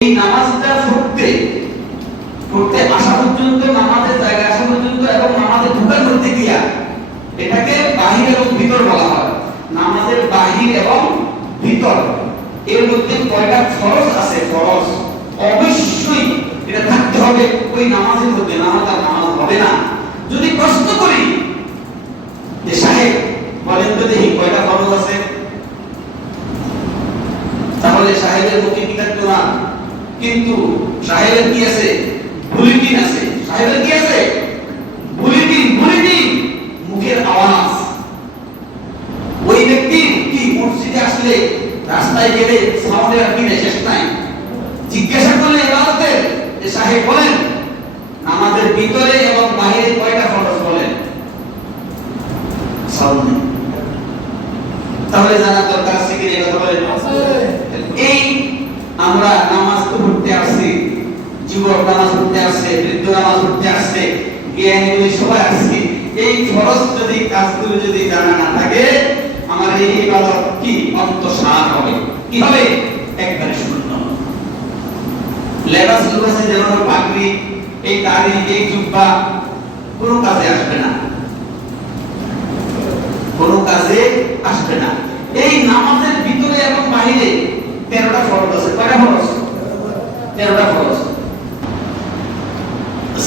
এই নামাজটা পড়তে পড়তে আসা পর্যন্ত, নামাজের জায়গায় আসা পর্যন্ত এবং নামাজে ঢোকার মধ্যে গিয়া এটাকে বাহির এবং ভিতর বলা হয়। নামাজের বাহির এবং ভিতর। এর মধ্যে কয়টা ফরজ আছে? ফরজ অবশ্যই এটা থাকতে হবে ওই নামাজের মধ্যে নামাজ আর নামাজ হবে না। যদি প্রশ্ন করি, যে সাহেব, বলেন তো দেখি কয়টা ফরজ আছে? তাহলে সাহেবের মুখে কি থাকতো না? কিন্তু সাহেবের কি আছে? বুলেটিন আছে। সাহেবের কি আছে? Bulletin bulletin. মুখের আওয়াজ ওই ব্যক্তি কি মসজিদে আসলে রাস্তায় গেলে সাউন্ডের আর কি নেই, শেষ নাই? জিজ্ঞাসা করলে ইবাদতের যে সাহেব বলেন আমাদের ভিতরে এবং বাইরে কয়টা ফরজ বলেন? সাউন্ড তাহলে জানা দরকার আছে কি এই কথা বলেন। এই আমরা নামাজ যুবক নামাজ পড়তে আসছে বৃদ্ধ নামাজ পড়তে আসছে সবাই আসছি এই ফরজ যদি কাজগুলো যদি জানা না থাকে, আমার এই ইবাদত কি? হবে। কি হবে? একবারে শূন্য। লেবাস লুবাসে যেমন পাগড়ি, এই দাড়ি, এই জুব্বা কোনো কাজে আসবে না। কাজে আসবে না। এই নামাজের ভিতরে এবং বাইরে তেরোটা ফরজ আছে। কয়টা ফরজ? তেরোটা ফরজ।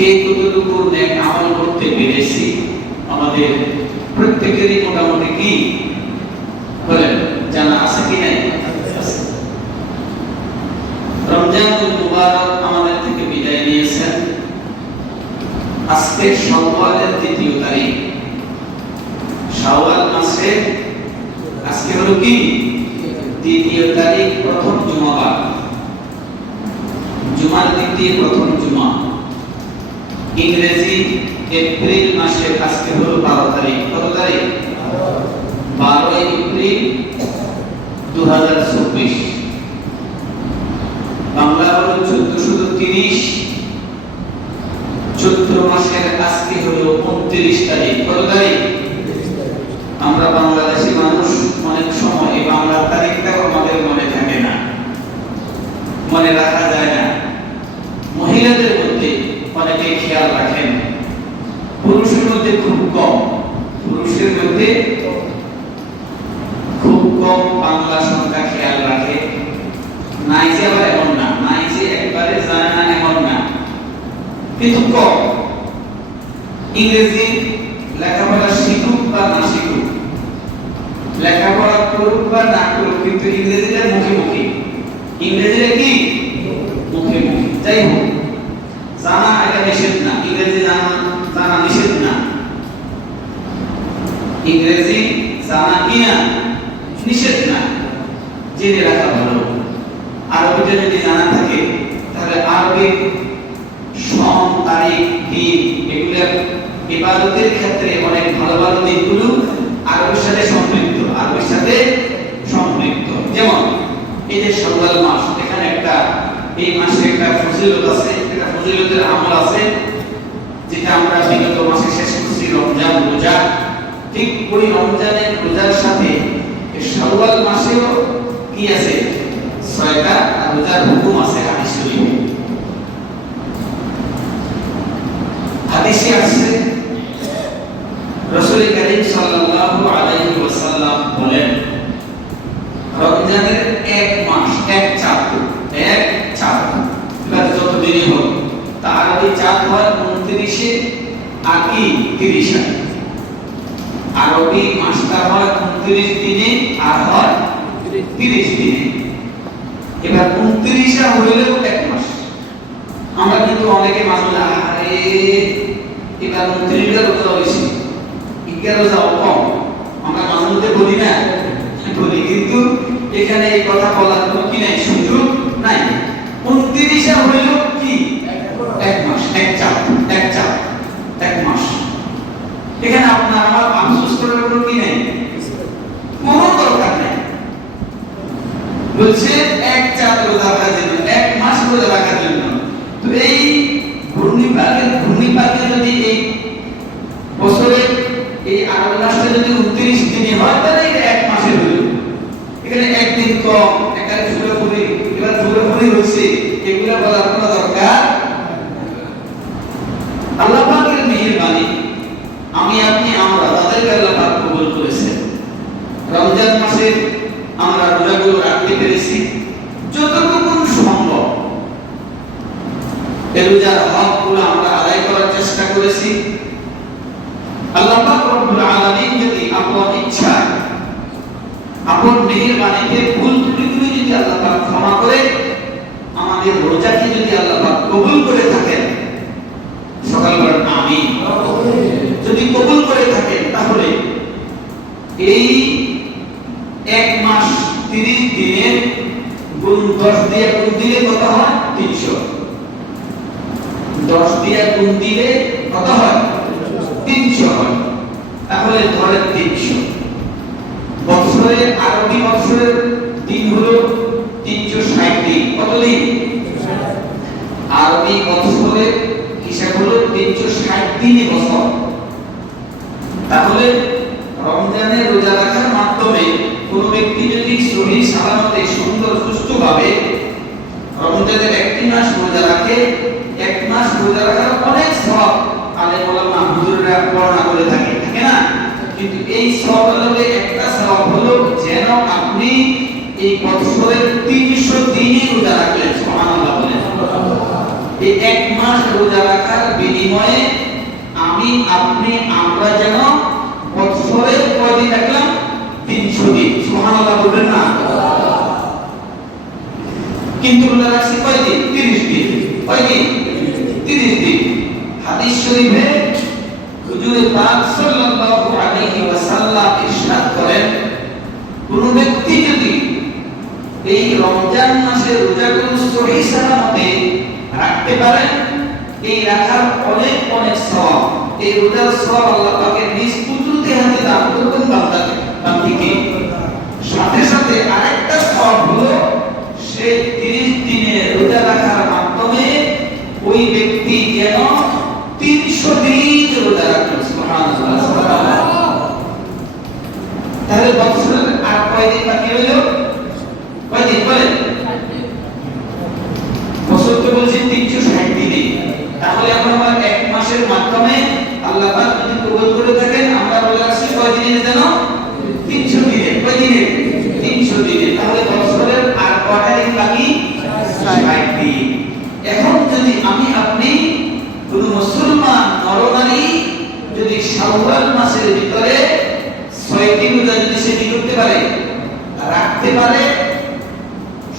কে কতটুকু নেক আমল করতে পেরেছি? আমাদের প্রত্যেকেরই মোটামুটি কি? বলেন, জানা আছে কি নাই? রমজানুল মুবারক আমাদের থেকে বিদায় নিয়েছেন। আজকে শাওয়ালের দ্বিতীয় তারিখ। শাওয়াল মাসের আজকে হলো কি? দ্বিতীয় তারিখ, প্রথম জুমাবার। জুমার দিক দিয়ে প্রথম জুমা। ইংরেজি এপ্রিল মাসের আজকে হলো বারো তারিখ। কত তারিখ? বারোই এপ্রিল দু হাজার চব্বিশ। বাংলা হলো চোদ্দশো তিরিশ। চৈত্র মাসের আজকে হলো উনত্রিশ তারিখ। কত তারিখ? আমরা বাংলাদেশি মানুষ, অনেক সময় বাংলার তারিখটাও আমাদের মনে থাকে না। মনে রাখা যায় না মহিলাদের মধ্যে অনেকে খেয়াল রাখেন। পুরুষের মধ্যে খুব কম। পুরুষের মধ্যে খুব কম বাংলা সংখ্যা খেয়াল রাখে। নাই আবার এমন না, নাই একবারে জানে না এমন না। কিন্তু কম। ইংরেজি লেখাপড়া শিখুক বা না শিখুক, লেখাপড়া করুক বা না করুক, কিন্তু ইংরেজিটা মুখে মুখে। ইংরেজিটা কি? মুখে মুখে। যাই হোক জানা এটা নিষেধ না ইংরেজি জানা জানা নিষেধ না ইংরেজি জানা কি না নিষেধ না। জেনে রাখা ভালো। আরবিটা যদি জানা থাকে, তাহলে আরবির সম তারিখ দিন এগুলো ইবাদতের ক্ষেত্রে অনেক ভালো ভালো আরবের সাথে সম্পৃক্ত, আরবের সাথে সম্পৃক্ত। যেমন, এই যে মাস, এখানে একটা, এই মাসে একটা ফজিলত আছে, একটা ফজিলতের আমল আছে, যেটা আমরা বিগত মাসে শেষ করছি, রমজান রোজা। ঠিক ওই এই শাওয়াল মাসেও কি আছে? ছয়টা রোজার হুকুম আছে হাদিস শরীফে হাদিসে আছে রাসূল করিম সাল্লাল্লাহু আলাইহি ওয়াসাল্লাম বলেন রমজানের এক মাস এক চাঁদ এক চাঁদ এবার যত দিনই হোক তার আগে চাঁদ হয় উনত্রিশে আর কি তিরিশে আরবি মাসটা হয় উনত্রিশ দিনে আর হয় তিরিশ দিনে এবার উনত্রিশে হইলেও এক মাস আমরা কিন্তু অনেকে মানুষ আরে এবার উনত্রিশটা রোজা হয়েছে ইজ্ঞা রোজা কম আমরা মাঝে মধ্যে বলি না বলি কিন্তু এখানে এই কথা বলার কোনো কি নাই সুযোগ নাই উনত্রিশে হইল কি এক মাস এক চাপ এক চাপ এক মাস এখানে আপনার আমার আফসোস করার কোনো কি নেই কোনো দরকার নেই বলছে এক চাঁদ রোজা রাখার জন্য এক মাস রোজা রাখার জন্য তো এই ঘূর্ণিপাকের ঘূর্ণিপাকে যদি এই বছরে এই আরব মাসটা যদি উনত্রিশ দিনে হয় তাহলে এটা এক মাসে হইল এখানে একদিন কম এখানে ফুলফুলি এবার ফুলফুলি হয়েছে এগুলো বলার কোনো দরকার আল্লাহ পাকের মেহেরবানি আমি আপনি আমরা তাদেরকে আল্লাহ পাক কবুল করেছেন রমজান মাসে আমরা রোজাগুলো রাখতে পেরেছি যতটুকু সম্ভব এই রোজার হকগুলো আমরা আদায় করার চেষ্টা করেছি আল্লাহ পাক রব্বুল আলামিন যদি আপন আপন মেহেরবানিতে ভুল ত্রুটিগুলো যদি আল্লাহ পাক ক্ষমা করে, আমাদের রোজাকে যদি আল্লাহ পাক কবুল করে থাকেন সকাল বলেন আমিন। যদি কবুল করে থাকেন, তাহলে এই এক মাস তিরিশ দিনের গুণ দশ দিয়ে গুণ দিলে কত হয়? তিনশো। দশ দিয়ে গুণ দিলে কত হয় তিনশো হয় তাহলে ধরেন তিনশো বছরে আরবি বছরের দিন হলো তিনশো ষাট দিন। কত দিন? আরবি বছরের হিসাব হলো তিনশো ষাট দিনই বছর। তাহলে রমজানে রোজা রাখার মাধ্যমে কোনো ব্যক্তি যদি সহি সালামতে সুন্দর, সুস্থভাবে রমজানের একটি মাস রোজা রাখে, এক মাস রোজা রাখার অনেক সব আলে ওলামা হুজুররা বর্ণনা করে থাকি থাকে না? কিন্তু এই সব হলো একটা সব হলো যেন আপনি এই বছরের তিনশো দিনই রোজা রাখলেন? সুবহানাল্লাহ বলেন। এই এক মাস রোজা রাখার বিনিময়ে আমি, আপনি, আমরা যেন বছরে কয়দিন রাখলাম? তিনশো দিন। সুবহানাল্লাহ বলবেন না? কিন্তু রোজা রাখছি কয়দিন তিরিশ দিন। কয়দিন তিরিশ দিন। হাদিস শরীফে হুজুরে পাক সাল্লাল্লাহু আলাইহি ওয়াসাল্লাম কোন ব্যক্তি যদি এই রমজান মাসে রোজাগুলো সহি সালামতে রাখতে পারেন এই রাখার অনেক অনেক সওয়াব। এই রোজার সওয়াব আল্লাহ পাকের নিজ কুদরতি হাতে দান করবেন বান্দাকে। বান্দিকে সাথে সাথে আরেকটা সওয়াব হলো, সে 30 দিনে রোজা রাখার মাধ্যমে ওই ব্যক্তি যেন 300 দিন রোজা রাখল সুবহানাল্লাহ তাহলে কয়দিন বাকি রইল কয়দিন? বলেন। বছর তো বলছি তিনশো ষাট দিনে। তাহলে এখন আমার এক মাসের মাধ্যমে আল্লাহ যদি কবুল করে থাকেন, আমরা বলে আসছি কয় দিনে যেন? তিনশো দিনে কয় দিনে তিনশো দিনে তাহলে বছরের আর কয়টা দিন বাকি ষাট দিন। এখন যদি আমি আপনি কোন মুসলমান নরনারী যদি শাওয়াল মাসের ভিতরে ছয়টি রোজা যদি সে করতে পারে রাখতে পারে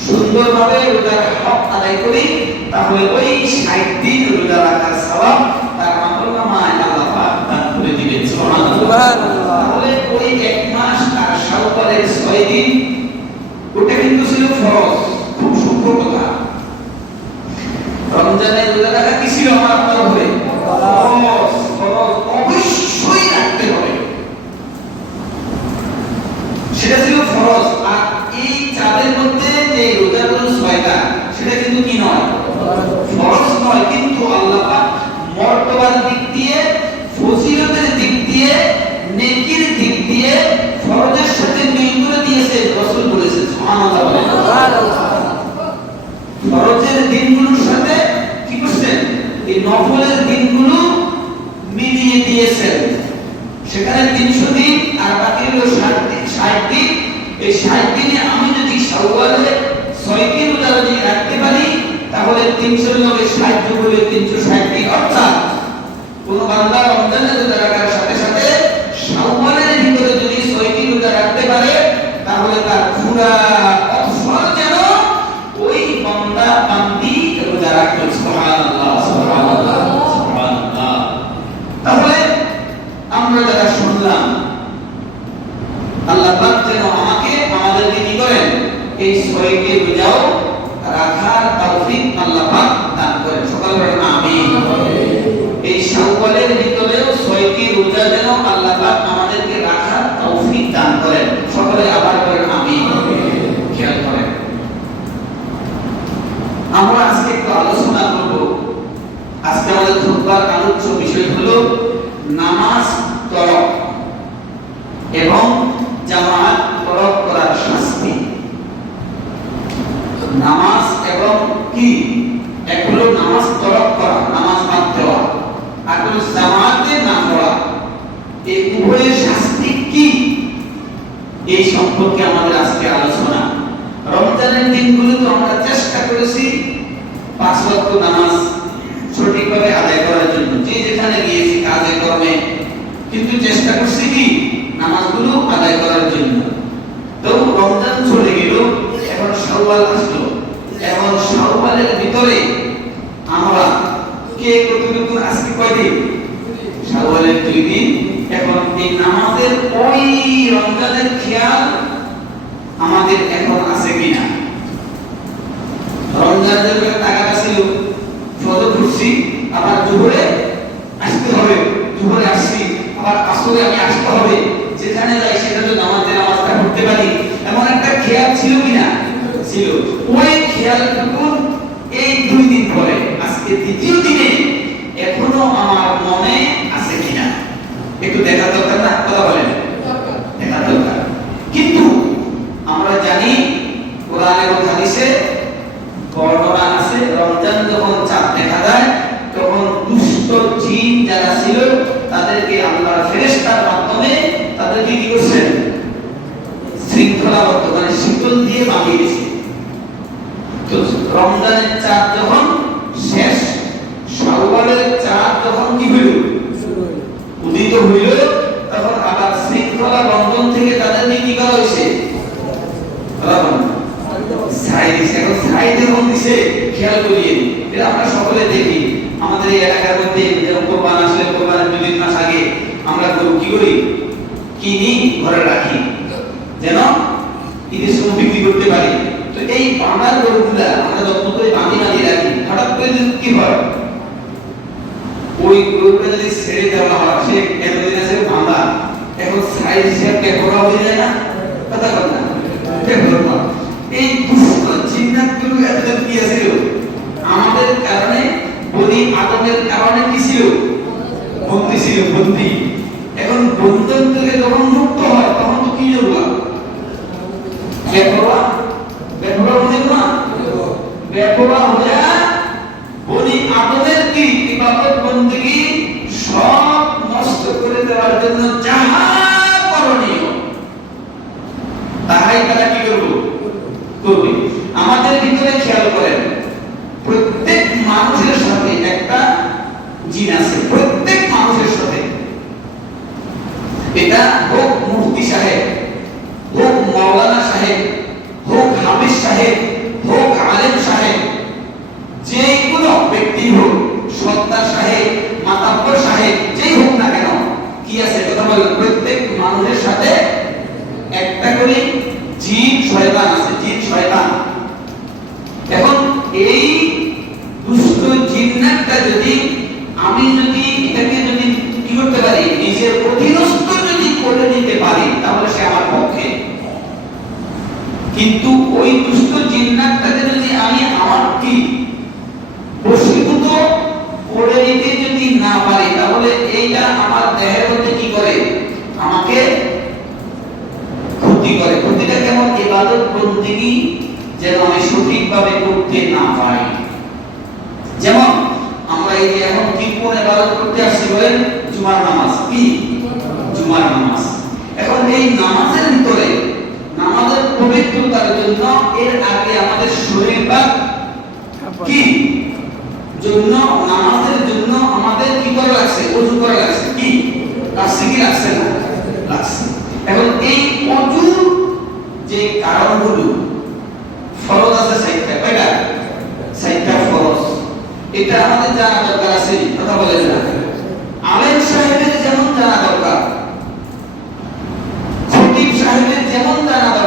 সুন্দরভাবে রোজার হক আদায় করি তাহলে ওই ষাট দিন রোজা রাখার সওয়াব তার আমলনামায় আল্লাহ পাক দান করে দিবেন। তাহলে ওই এক মাস শাওয়ালের ছয় দিন ওটা কিন্তু ছিল ফরজ খুব সূক্ষ্ম কথা। রমজানের রোজা রাখা কি ছিল আমার আপনার ফরজ ফরজ। অবশ্যই রাখতে হবে। সেটা ছিল ফরজ আর এই চাঁদের মধ্যে যে রোজাগুলো ছয়টা সেটা কিন্তু কি নয়? ফরজ নয় কিন্তু আল্লাহ পাক মর্তবার দিক দিয়ে ফজিলতের দিক দিয়ে নেকির দিক দিয়ে ফরজের সাথে মিল করে দিয়েছে রাসূল বলেছেন সুবহানাল্লাহ ফরজের দিনগুলোর শাওয়ালের ভিতরে আমরা কে কতটুকু আজকে কয়দিন? শাওয়ালের দুই দিন। এখন এই নামাজের ওই রমজানের খেয়াল আমাদের এখন আছে কিনা? রমজানের টাকাটা ছিল ফজর করছি, আবার জোহরে আসতে হবে, জোহরে আসছি, আবার আসরে আমি আসতে হবে। যেখানে যাই সেটা তো নামাজের নামাজটা পড়তে পারি। এমন একটা খেয়াল ছিল কিনা? ছিল। ওই খেয়ালটুকু আজকে দ্বিতীয় দিনে এখনও আমার মনে আছে কিনা? একটু দেখা দরকার না? কথা বলেন। দেখা দরকার। কিন্তু আমরা জানি কোরআন এবং হাদিসে বর্ণনা আছে রমজান যখন চাঁদ দেখা যায় তখন দুষ্ট জিন যারা ছিল তাদেরকে আল্লাহ ফেরেস্তার মাধ্যমে তাদেরকে কি করছেন শৃঙ্খলাবদ্ধ মানে শীতল দিয়ে বাঁধিয়ে দিয়েছে তো রমজানের চাপ নামাজের পবিত্রতার জন্য এর আগে আমাদের শরীর বা কি? জন্য নামাজের জন্য আমাদের কি করা লাগছে? ওযু করা লাগছে। কি? লাগছে কি লাগছে না। লাগছে। এখন এই ওযু যে কারণগুলো ফরজ আছে সাইটটা কয়টা? সাইটটা ফরজ। এটা আমাদের জানা দরকার আছে কথা বলেন না। আলেম সাহেবের যেমন জানা দরকার খতিব সাহেবের যেমন জানা দরকার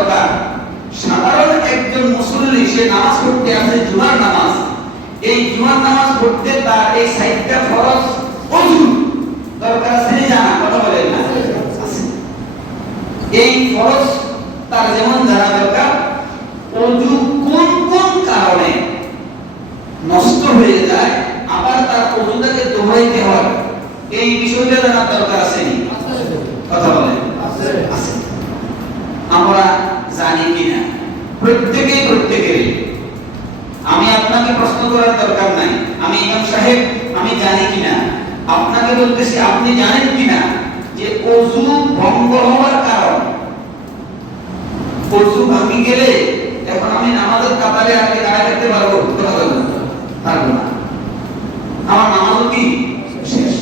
সাধারণ একজন মুসল্লি সে নামাজ পড়তে আসে জুমার নামাজ এই জুমার নামাজ পড়তে তার এই সাইটটা ফরজ দরকার আছে জানা কথা বলেন না। এই ফরজ তার যেমন জানা দরকার অজু কোন কোন কারণে নষ্ট হয়ে যায় আবার তার অজুটাকে দোহাইতে হয় এই বিষয়টা জানার দরকার আছে কথা বলেন। আছে। আমরা জানি কিনা? প্রত্যেকেই প্রত্যেকেরই। আমি আপনাকে প্রশ্ন করার দরকার নাই। আমি ইমাম সাহেব, আমি জানি কিনা? আপনাকে বলতেছি, আপনি জানেন কিনা যে অজু ভঙ্গ হওয়ার কারণ? অজু ভাঙি গেলে এখন আমি নামাজের কাতারে আগে দাঁড়ায় থাকতে পারব? পারব না। আমার নামাজও কি? শেষ।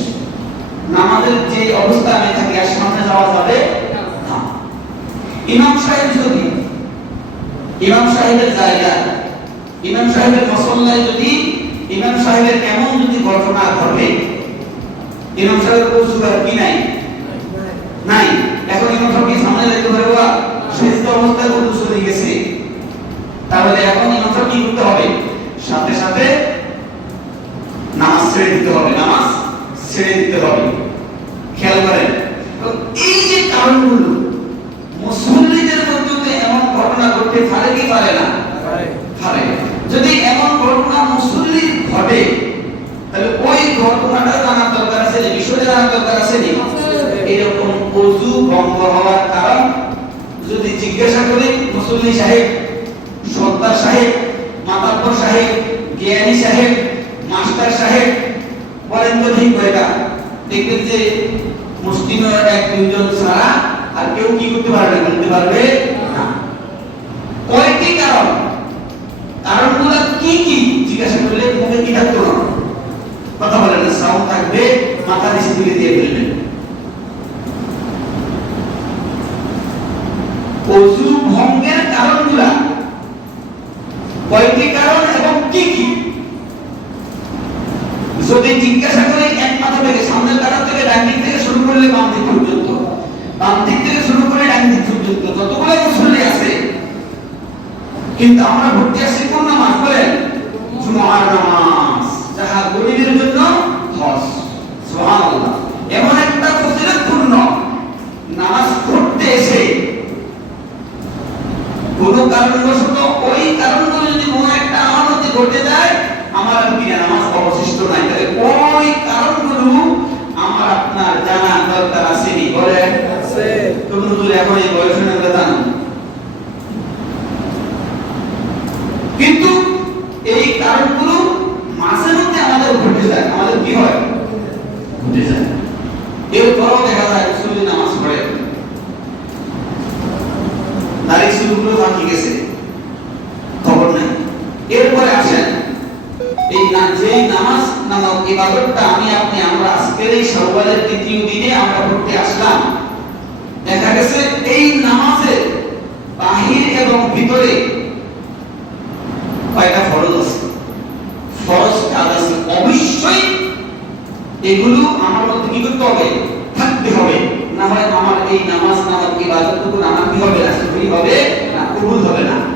নামাজের যে অবস্থা আমি থাকি, আর সামনে যাওয়া যাবে না। ইমাম সাহেব যদি ইমাম সাহেবের জায়গা। ইমাম সাহেবের মসল্লায় যদি, ইমাম সাহেবের এমন যদি ঘটনা ঘটে, ইমাম সাহেবের কৌশল কি নাই? নাই। এখন ইমাম সাহেব কি সামনে যেতে পারে বাবা শেষ অবস্থায় কোনো চলে গেছে? তাহলে এখন ইমাম সাহেব কি করতে হবে? সাথে সাথে নামাজ ছেড়ে দিতে হবে, নামাজ ছেড়ে দিতে হবে। খেয়াল করেন। এই যে কারণগুলো এমন ঘটতে পারে কি পারে না? পারে যদি এমন ঘটনা মুসল্লির ঘটে তাহলে ওই ঘটনাটা জানার দরকার আছে যে বিষয়টা জানার দরকার আছে নি এরকম অজু ভঙ্গ হওয়ার কারণ যদি জিজ্ঞাসা করি মুসল্লি সাহেব সর্দার সাহেব মাতাব্বর সাহেব জ্ঞানী সাহেব মাস্টার সাহেব বলেন তো ঠিক কয়টা? দেখবেন যে মুসলিমের এক দুইজন ছাড়া আর কেউ কি করতে পারবে বলতে পারবে কয়টি কারণ? কারণগুলো কি কি জিজ্ঞাসা করলে মুখে কি থাকতো না? কথা বলেন না, সাউন্ড থাকবে, মাথা নিচে তুলে দিয়ে ফেলবেন অজু ভঙ্গের কারণগুলা কয়টি কারণ এবং কি কি যদি জিজ্ঞাসা করি এক মাথা থেকে সামনের কাটা থেকে ডান দিক থেকে শুরু করলে বাম দিক পর্যন্ত বাম দিক থেকে শুরু করে ডান দিক পর্যন্ত যতগুলো মুসল্লি আছে কিন্তু আমরা ভর্তি আসছি কোন নামাজ বলেন জুমার নামাজ যাহা গরিবের জন্য হজ সুবহানাল্লাহ এমন একটা ফজিলতপূর্ণ নামাজ পড়তে এসে কোন কারণবশত ওই কারণগুলো যদি কোনো একটা আমার মধ্যে ঘটে যায় আমার আর বিনা নামাজ অবশিষ্ট নাই তাহলে ওই কারণগুলো আমার আপনার দরকার আসেনি বলেন আছে। তবু নজরুল এখন এই বয়সে আমরা জানি। কিন্তু এই কারণগুলো মাঝে মধ্যে আমাদের ঘটে যায়। আমাদের কি হয়? ঘটে যায়। এরপরও দেখা যায় মুসলিম নামাজ পড়ে। দাড়ি চুলগুলো বাকি গেছে। খবর নেই। এরপরে আসেন। এই না যে নামাজ নামক ইবাদতটা আমি আপনি এই সওয়ালের তৃতীয় দিনে আমরা পড়তে আসলাম। দেখা গেছে এই নামাজের বাহির এবং ভিতরে কয়টা ফরজ আছে? ফরজ কাজ আছে। অবশ্যই এগুলো আমার মধ্যে কি করতে হবে? থাকতে হবে। না হয় আমার এই নামাজ নামাজ ইবাদতটুকু আমার কি হবে না হবে না, কবুল হবে না।